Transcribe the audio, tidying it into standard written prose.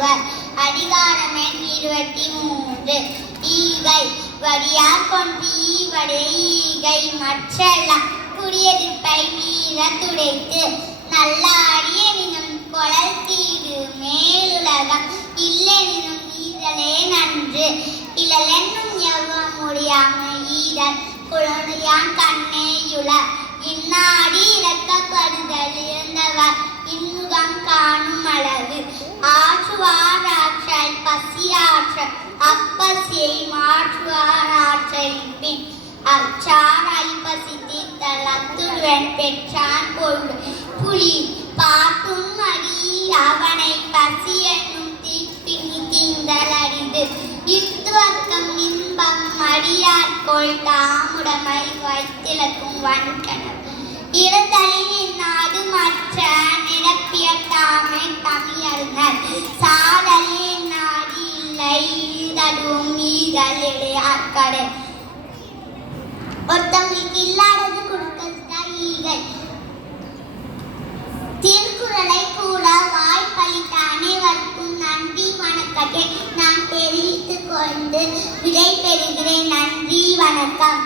தருவர். அதிகாரம் எண் 23. ஈகை வடியார் கொண்டு ஈவடை ஈகை மற்றெல்லாம் குடியெடுப்பை மீற துடைத்து நல்லாடி எனினும் கொளல் தீடு மேலுலகம் இல்லெனினும் ஈதலே நன்று. இழலென்னும் எவ்வம் முடியாமை ஈதல் குழந்தையான் கண்ணேயுள இந்நாடி இறக்கப்படுதல் இருந்தவர் இன்முகம் காணும் அளவு. ஆற்றுவார் ஆற்றல் பசியாற்றல் அப்பசியை மாற்றுவார் ஆற்றலின் பின் அச்சார் ஐப்பசி தீர்த்தல் அத்துருவன் பெற்றான் பொருள் புலி பார்க்கும் அடி அவனை பசி என்னும் தீப்பினி தீந்தல் அரிது. இத்துவக்கம் இன்பம் அடியார்கொள் தாமுடமை வைத்திலக்கும் வன்கணம் இருதலின் நாடு மற்ற நிரப்பிய தாமை தமிழர் சாதலின் நாடு இல்லை ஈதலும் ஈதல் இடையார்கடை. ஒருத்தவங்களுக்கு இல்லாதது கொடுக்கறதுதான் ஈகை. திருக்குறளை கூட வாய்ப்பளித்த அனைவருக்கும் நன்றி வணக்கத்தை நான் தெரிவித்துக் கொண்டு விடை பெறுகிறேன். நன்றி வணக்கம்.